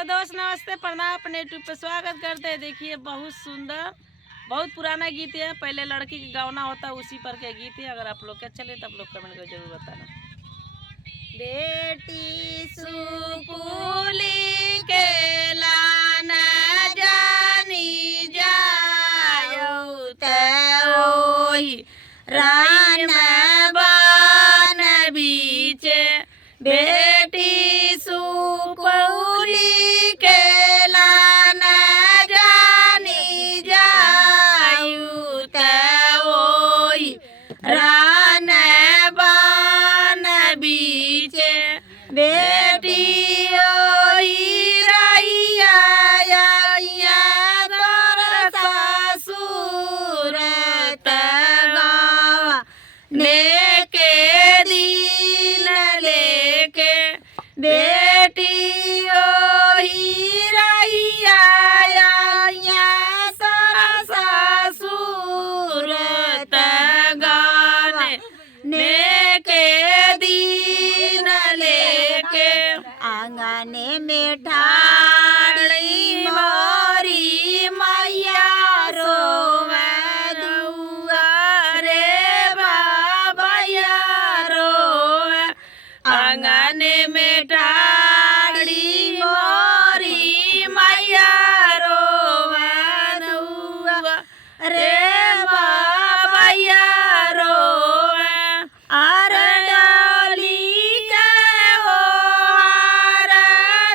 Hello दोस्त, नमस्ते, प्रणाम। अपने यूट्यूब पे स्वागत करते हैं। देखिए बहुत सुंदर, बहुत पुराना गीत है। पहले लड़की की गावना होता है, उसी पर के गीत है। अगर आप लोग के चले तो आप लोग कमेंट कर जरूर बताना। बेटी सुपुली के लाना जानी जायो तोही रान बन बीचे बेटी सुपुली के लाना जानी जायु तोही रान बन बीचे बेटी ओही रैया तोर ससुर तगावा नेके दिन लेके बेटी ओही रैया तोर ससुर तगाने नेके दिन लेके आंगन में ठाड़ी मोरी मैया रोवे दुआरे बाबैया रोवे आंगन में ठाड़ी मोरी मैया रोवे दुआरे बाबैया रोवे आर डाली के ओ हार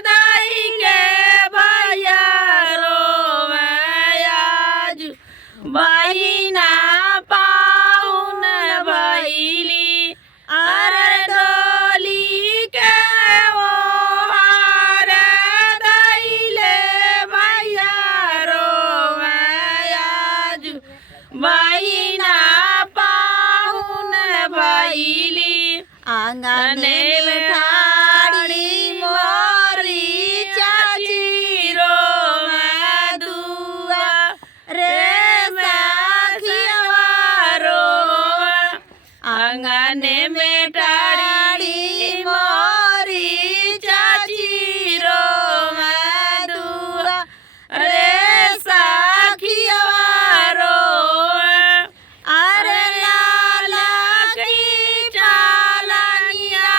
दई के भैया रोवे आज बहिना पाउन भैली आर डोली के ओ हार दईले भैया रोवे आज बहिना पाउन भैली आंगन में ठाड़ी मोरी चाची रोवे दुआ रे सखिया रोवे आंगन में ठाड़ी मोरी चाची रोवे दुआ रे सखिया रोवे अरे लाला की चालनिया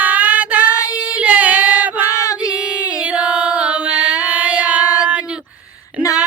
दईले भाभी रोवे आज ना